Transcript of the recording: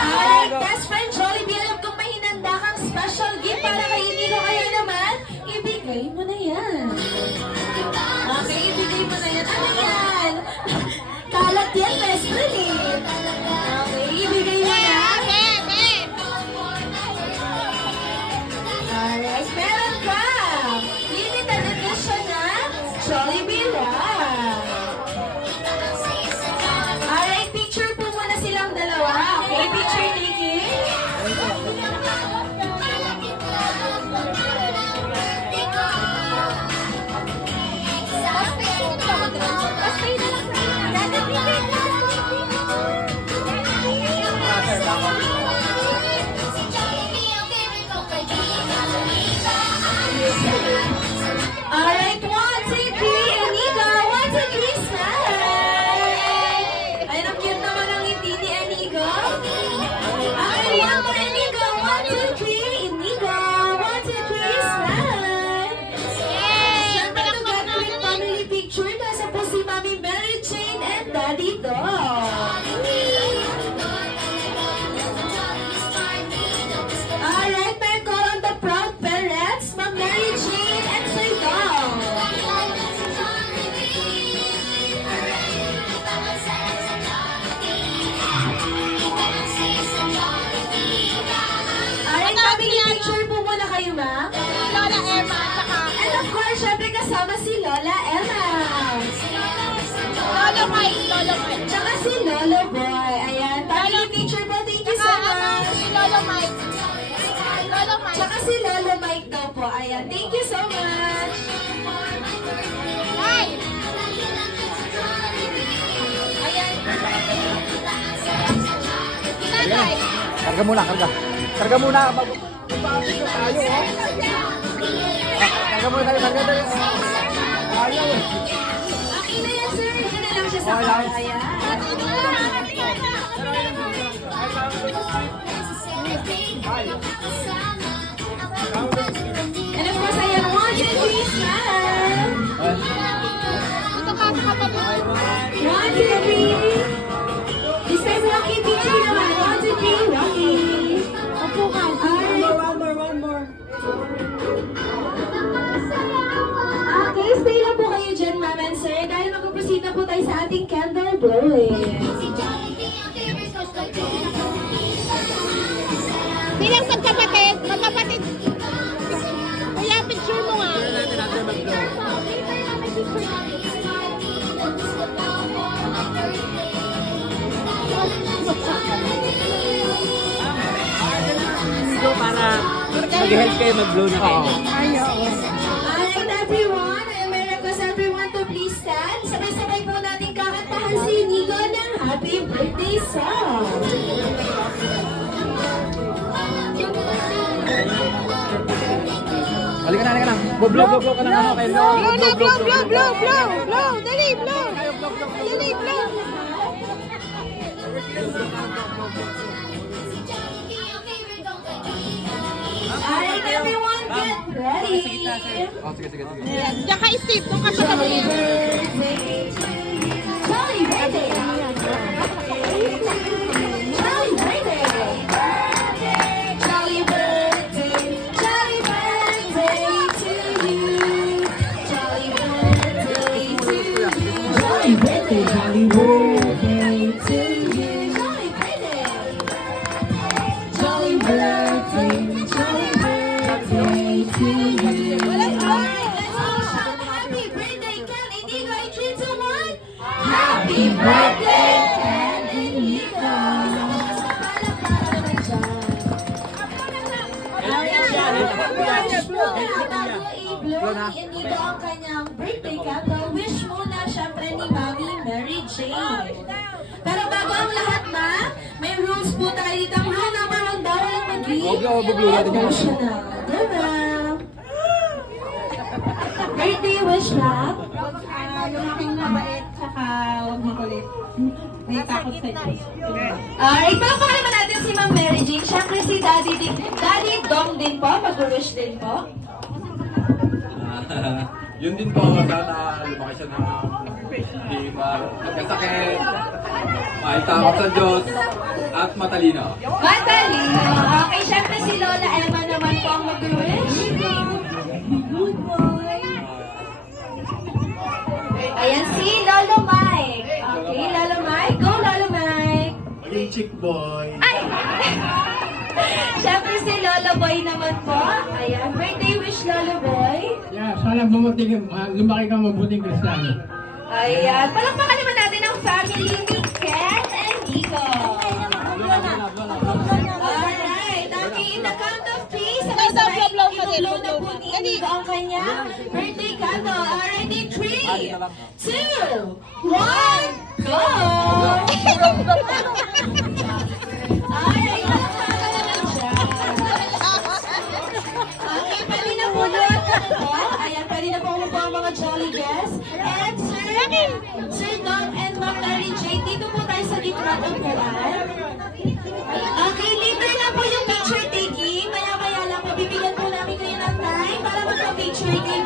Alright, best friend Jollibee, alam kong may hinanda kang special gift para kay Inigo. Kaya naman, ibigay mo na yan. Okay, ibigay mo na yan. Ano yan? Kalat yan, best friend eh. Okay, ibigay mo na. Alright, meron ka. Limited edition na Jollibee lang. Alright, picture po muna silang dalawa. Okay, picture taking. Alright, 1, 2, 3, Aniga. 1, 2, 3, smile. Ay, ang cute naman ang ngiti ni Aniga. Okay, one more, Aniga. 1, 2, 3, Aniga. 1, 2, 3, smile. Siyempre, together with family picture, nasa po si Mami Mary Jane and Daddy Dog. Alright, may call on the proud parents, Ma'am Mary Jane and Sir Dog. Alright, family picture po muna kayo, ma'am. Lola Emma at saka And of course, syempre kasama si Lola Emma. Lolo Mike. Lolo Mike. Tsaka si Lolo Boy. Ayan, family picture po. Thank you so Saka much. si Lolo Mike. Lolo Mike. Tsaka si Lolo Mike daw po. Ayan, thank you so much. Hi. Ayan. Tatay. Karga muna, karga. Karga muna. Mag-video tayo, oh. Karga muna tayo, karga tayo. Ayaw, eh. Okay na yan, sir. Yan na lang siya sa car. Ayan. And of course, ayan, 1, 2, 3, smile. Ito ka sa kapatid. 1, 2, 3. This time, Rocky, picture naman. 1, 2, 3, Rocky. Opo ka. Alright. One more. Okay, stay lang po kayo dyan, ma'am and sir. Dahil mag-proceed na po tayo sa ating candle blowing. Silang magkapatid. Magkapatid. Kuya, picture mo nga. Para mag-help kayo mag-blow na kayo. Alright, everyone. And may request everyone to please stand. Sabay-sabay po natin kakantahan si Nico ng happy birthday song. Halika na, halika na. Blow ka na ano kayo. Blow na, blow. Dali, blow. Dali, blow. Alright, everyone, get ready. Oh, sige. Ayan. Tsaka Steve, kung ka sa kapatid. Jolly birthday. Jolly birthday. Jolly birthday. Jolly birthday to you. Jolly birthday to you. Jolly birthday. Jolly birthday to you. Jolly birthday. Jolly birthday. Jolly birthday to you. Alright, let's all shout happy birthday, Ken Inigo. 3, 2, 1. Happy birthday, Ken Inigo. Bago i-blow ni Inigo ang kanyang birthday candle, wish muna syempre ni Mami Mary Jane. Pero bago ang lahat na, may rules po tayo dito. Ang rule number 1 daw lang Mag-blow natin yung emotional. Diba? Birthday wish lang. Yung aking mabait, tsaka huwag makulit. May takot sa iyo. Alright, palakpakan naman natin si Ma'am Mary Jane. Siyempre si Daddy Dong din po, mag-wish din po. Yun din po, sana lumaki siya ng hindi magkasakit, may takot sa Diyos, at matalino. Matalino. Okay, syempre si Lola Emma naman po ang mag-wish. Good boy. Ayan si Lolo Mike. Okay, Lolo Mike. Go, Lolo Mike. Maging chick boy. Ay! Syempre si Lolo Boy naman po. Ayan, birthday wish, Lolo Boy. Yeah, sana lumaki kang mabuting kristyano. Ayan, palakpakan naman natin ang family ni Ken and Nico. Alright, okay, in the count of three, sabay-sabay, i-blow na po ni Nico ang kanyang birthday candle. Alright, in 3, 2, 1, go! Alright, palakpakan naman siya. Okay, pwede na po doon. Ayan, pwede na po umupo ang mga jolly guests. And Sir Dom and Ma'am Larry J, dito po tayo sa gitna ng buwan. Okay, later na po yung picture taking. Maya-maya lang po, bibigyan po namin kayo ng time para magpa-picture kayo